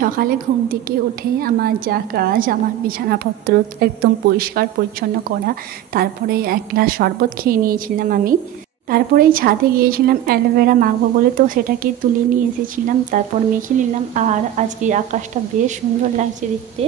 সকালে ঘুম থেকে উঠে আমার যা কাজ, আমার বিছানাপত্র একদম পরিষ্কার পরিচ্ছন্ন করা, তারপরে এক গ্লাস শরবত খেয়ে নিয়েছিলাম আমি। তারপরেই ছাদে গিয়েছিলাম অ্যালোভেরা মাখবো বলে, তো সেটাকে তুলে নিয়ে এসেছিলাম, তারপর মেখে নিলাম। আর আজকে আকাশটা বেশ সুন্দর লাগছে দেখতে।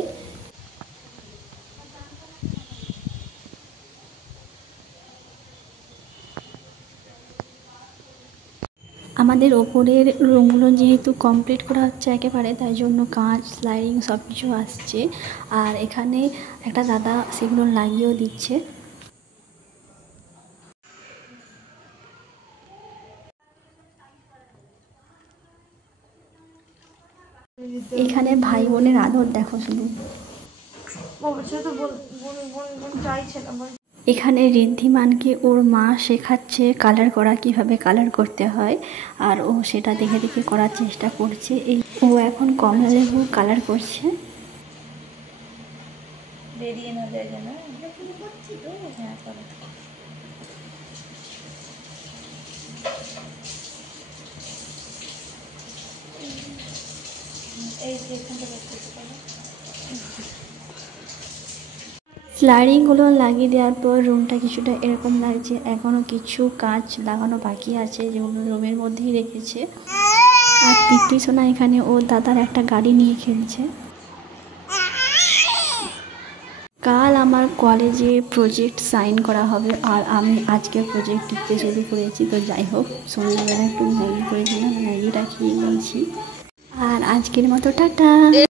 আমাদের ওপরের রুমগুলো যেহেতু কমপ্লিট করা হচ্ছে একেবারে, তাই জন্য কাঁচ, স্লাইডিং সব কিছু আসছে। আর এখানে একটা দাদা সেগুলো লাগিয়েও দিচ্ছে। এখানে ভাই বোনের আদর দেখো শুধু। এখানে ঋদ্ধিমানকে ওর মা শেখাচ্ছে কালার করা, কিভাবে কালার করতে হয়, আর ও সেটা দেখে দেখে করার চেষ্টা করছে। ও এখন কমলা লেবু কালার করছে। বেরিয়ে না যায় যেন। এই যে এখানটা করতেছে স্লাইডিংগুলো লাগিয়ে দেওয়ার পর রুমটা কিছুটা এরকম লাগছে। এখনও কিছু কাজ লাগানো বাকি আছে, যেগুলো রুমের মধ্যেই রেখেছে। আর পিপি সোনা এখানে ও দাদার একটা গাড়ি নিয়ে খেলছে। কাল আমার কলেজে প্রজেক্ট সাইন করা হবে, আর আমি আজকে প্রজেক্ট লিখতে শুরু করেছি। তো যাই হোক, সন্ধ্যাবেলা একটু ম্যাগি করেছিলাম, ম্যাগিটা খেয়ে নিয়েছি। আর আজকের মতো টাটা।